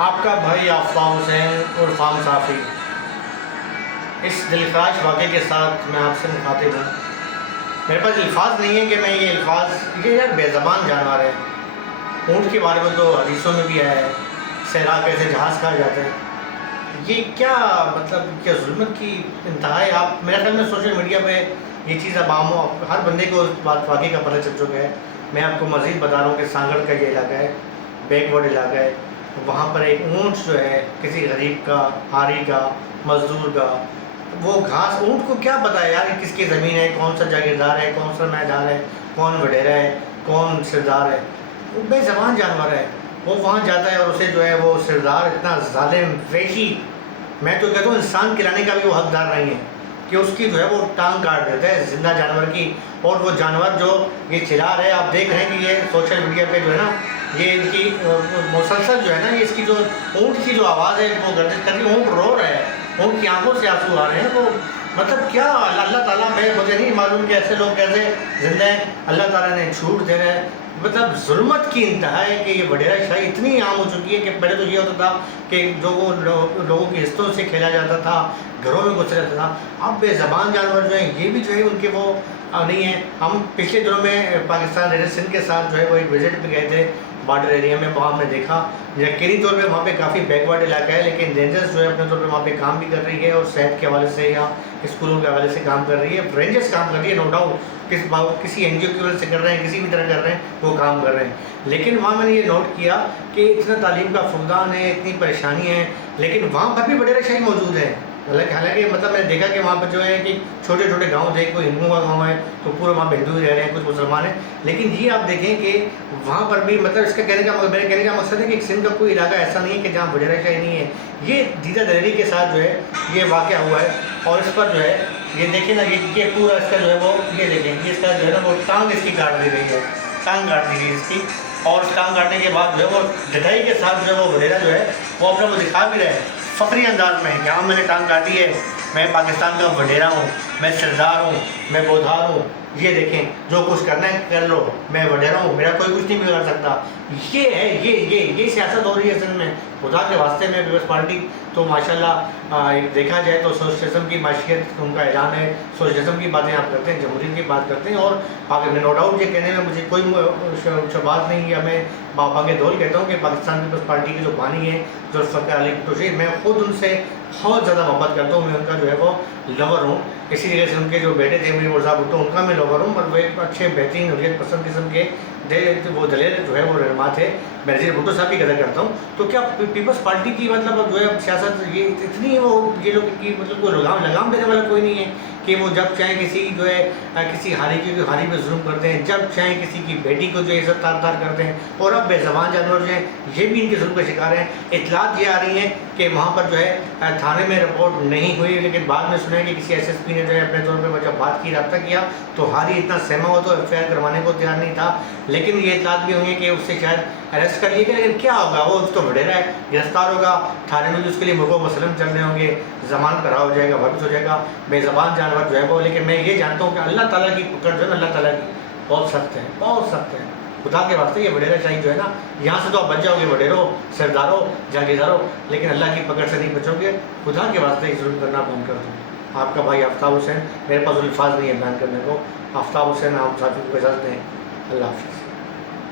آپ کا بھائی آفتاب حسین عرفان صافی اس دلخراش واقعے کے ساتھ میں آپ سے مخاطب ہوں۔ میرے پاس الفاظ نہیں ہے کہ میں یہ یار بے زبان جانور ہے۔ اونٹ کے بارے میں تو حدیثوں میں بھی آیا ہے، صحرا کیسے جہاز کہا جاتا ہے۔ یہ کیا مطلب کیا ظلمت کی انتہا ہے۔ آپ میرے خیال میں سوشل میڈیا پہ یہ چیز اب عام ہر بندے کو اس بات واقعے کا پتہ چل چکا ہے۔ میں آپ کو مزید بتا رہا ہوں کہ سانگڑ کا یہ علاقہ ہے، بیک ورڈ علاقہ ہے، وہاں پر ایک اونٹ جو ہے کسی غریب کا، آری کا، مزدور کا، وہ گھاس، اونٹ کو کیا پتہ ہے یار یہ کس کی زمین ہے، کون سا جاگیردار ہے، کون سا میدار ہے، کون وڈیرا ہے، کون سردار ہے۔ وہ بے زبان جانور ہے۔ وہ وہاں جاتا ہے اور اسے جو ہے وہ سردار اتنا ظالم وحشی، میں تو کہتا ہوں انسان کھلانے کا بھی وہ حقدار نہیں ہے کہ اس کی جو ہے وہ ٹانگ کاٹ دیتا ہے زندہ جانور کی۔ اور وہ جانور جو یہ چلا رہا ہے، آپ دیکھ رہے ہیں کہ یہ سوشل میڈیا پہ جو ہے نا، یہ ان کی مسلسل جو ہے نا، یہ اس کی جو اونٹ کی جو آواز ہے وہ گردش کر کے اونٹ رو رہا ہے، اونٹ کی آنکھوں سے آنسو آ رہے ہیں۔ وہ مطلب کیا اللہ تعالیٰ میں مجھے نہیں معلوم کہ ایسے لوگ کیسے زندہ ہیں، اللہ تعالیٰ نے چھوٹ دے رہا ہے۔ مطلب ظلمت کی انتہا ہے کہ یہ وڈیرا شاہی اتنی عام ہو چکی ہے کہ پہلے تو یہ ہوتا تھا کہ جو وہ لوگوں کی حصوں سے کھیلا جاتا تھا، گھروں میں گھس رہتا تھا۔ اب بے زبان جانور جو ہیں یہ بھی جو ہے ان کے وہ نہیں ہیں۔ ہم پچھلے دنوں میں پاکستان رینجرز سندھ کے ساتھ جو ہے وہ ایک وزٹ پہ گئے تھے بارڈر ایریا میں، وہاں ہم نے دیکھا یقینی طور پہ وہاں پہ کافی بیک ورڈ علاقہ ہے، لیکن رینجرز جو ہے اپنے طور پہ وہاں پہ کام بھی کر رہی ہے اور صحت کے حوالے سے یا اسکولوں کے حوالے سے کام کر رہی ہے۔ رینجرز کام کر رہی ہے، نو ڈاؤٹ، کسی این جی او کی وجہ سے کر رہے ہیں، کسی بھی طرح کر رہے ہیں، وہ کام کر رہے ہیں۔ لیکن وہاں میں نے یہ نوٹ کیا کہ اتنا تعلیم کا فقدان ہے، اتنی پریشانی ہے، لیکن وہاں پر بھی وڈیرا شاہی موجود ہے۔ حالانکہ مطلب میں نے دیکھا کہ وہاں پر جو ہے کہ چھوٹے چھوٹے گاؤں تھے، کوئی ہندوؤں کا گاؤں ہے تو پورے وہاں پہ ہندو ہی رہ رہے ہیں، کچھ مسلمان ہیں، لیکن یہ آپ دیکھیں کہ وہاں پر بھی مطلب اس کا میرے کہنے کا مقصد ہے کہ سندھ کا کوئی علاقہ ایسا نہیں ہے کہ جہاں وڈیرا شاہی نہیں ہے۔ یہ دیدہ دلیری کے ساتھ جو ہے یہ واقعہ ہوا ہے، اور اس پر جو ہے یہ دیکھیں نا، یہ پورا اس کا جو ہے وہ یہ دیکھیں کہ اس کا جو ہے نا وہ ٹانگ اس کی کاٹ دی گئی ہے، ٹانگ کاٹ دی گئی اس کی، اور ٹانگ کاٹنے کے بعد جو ہے وہ ڈٹائی کے ساتھ جو ہے وہ وڈیرا جو ہے وہ اپنا وہ دکھا بھی رہے ہیں فخری انداز میں کہ ہاں میں نے ٹانگ کاٹی ہے، میں پاکستان کا وڈیرا ہوں، میں سردار ہوں، میں بودھار ہوں، یہ دیکھیں جو کچھ کرنا ہے کر لو، میں وڈیرا ہوں، میرا کوئی کچھ نہیں بگاڑ سکتا۔ یہ ہے یہ سیاست ہو رہی ہے سندھ میں۔ خدا کے واسطے میں پیپلز پارٹی تو ماشاءاللہ دیکھا جائے تو سوشلزم کی معیشت ان کا اعلان ہے، سوشلزم کی باتیں آپ کرتے ہیں، جمہوریت کی بات کرتے ہیں، اور آگے نو ڈاؤٹ یہ کہنے میں مجھے کوئی بات نہیں ہے، میں باغ دول کہتا ہوں کہ پاکستان پیپلز پارٹی کے جو بانی ہیں ذوالفقار علی بھٹو شہید، میں خود ان سے بہت زیادہ محبت کرتا ہوں، میں ان کا جو ہے وہ لور ہوں۔ اسی طریقے سے ان کے جو بیٹے تھے میر مرزا بھٹو، ان کا میں لور ہوں، اور وہ ایک اچھے بہترین حریت پسند قسم کے وہ دلیر جو ہے وہ رہنما تھے۔ میں نذیر بھٹو صاحب کی قدر کرتا ہوں۔ تو کیا پیپلز پارٹی کی مطلب جو ہے سیاست یہ اتنی وہ یہ لوگ کی مطلب کوئی لگام دینے والا کوئی نہیں ہے کہ وہ جب چاہیں کسی جو ہے کسی ہاری پہ ظلم کرتے ہیں، جب چاہیں کسی کی بیٹی کو جو ہے عزت تار کرتے ہیں، اور اب بے زبان جانور جو ہیں یہ بھی ان کے ظلم کا شکار ہیں۔ اطلاعات یہ آ رہی ہیں کہ وہاں پر جو ہے تھانے میں رپورٹ نہیں ہوئی، لیکن بعد میں سنا ہے کہ کسی ایس ایس پی نے جو ہے اپنے طور پہ جب بات کی، رابطہ کیا، تو ہاری اتنا سہما ہوا تو ایف آئی آر کروانے کو تیار نہیں تھا۔ لیکن یہ اطلاعات بھی ہوئی ہیں کہ اس سے شاید اریسٹ کر لیے گا، لیکن کیا ہوگا، وہ تو وڈیرا ہے، گرفتار ہوگا تھانے میں، جو اس کے لیے مرغو مسلم چل رہے ہوں گے، ضمانت پر رہا ہو جائے گا، واپس ہو جائے گا، بے زبان جانور جو ہے وہ۔ لیکن میں یہ جانتا ہوں کہ اللہ تعالیٰ کی پکڑ جو ہے نا، اللہ تعالیٰ کی بہت سخت ہے، بہت سخت ہے۔ خدا کے واسطے یہ وڈیرا شاہی جو ہے نا، یہاں سے تو آپ بچ جاؤ گے، وڈیرو، سردارو، جاگیردارو، لیکن اللہ کی پکڑ سے نہیں بچو گے۔ خدا کے واسطے یہ ظلم کرنا بند کر دوں۔ آپ کا بھائی آفتاب حسین، میرے پاس الفاظ نہیں ہے بیان کرنے کو۔ آفتاب حسین، آپ ساتھی کو اجازت دیں، اللہ حافظ۔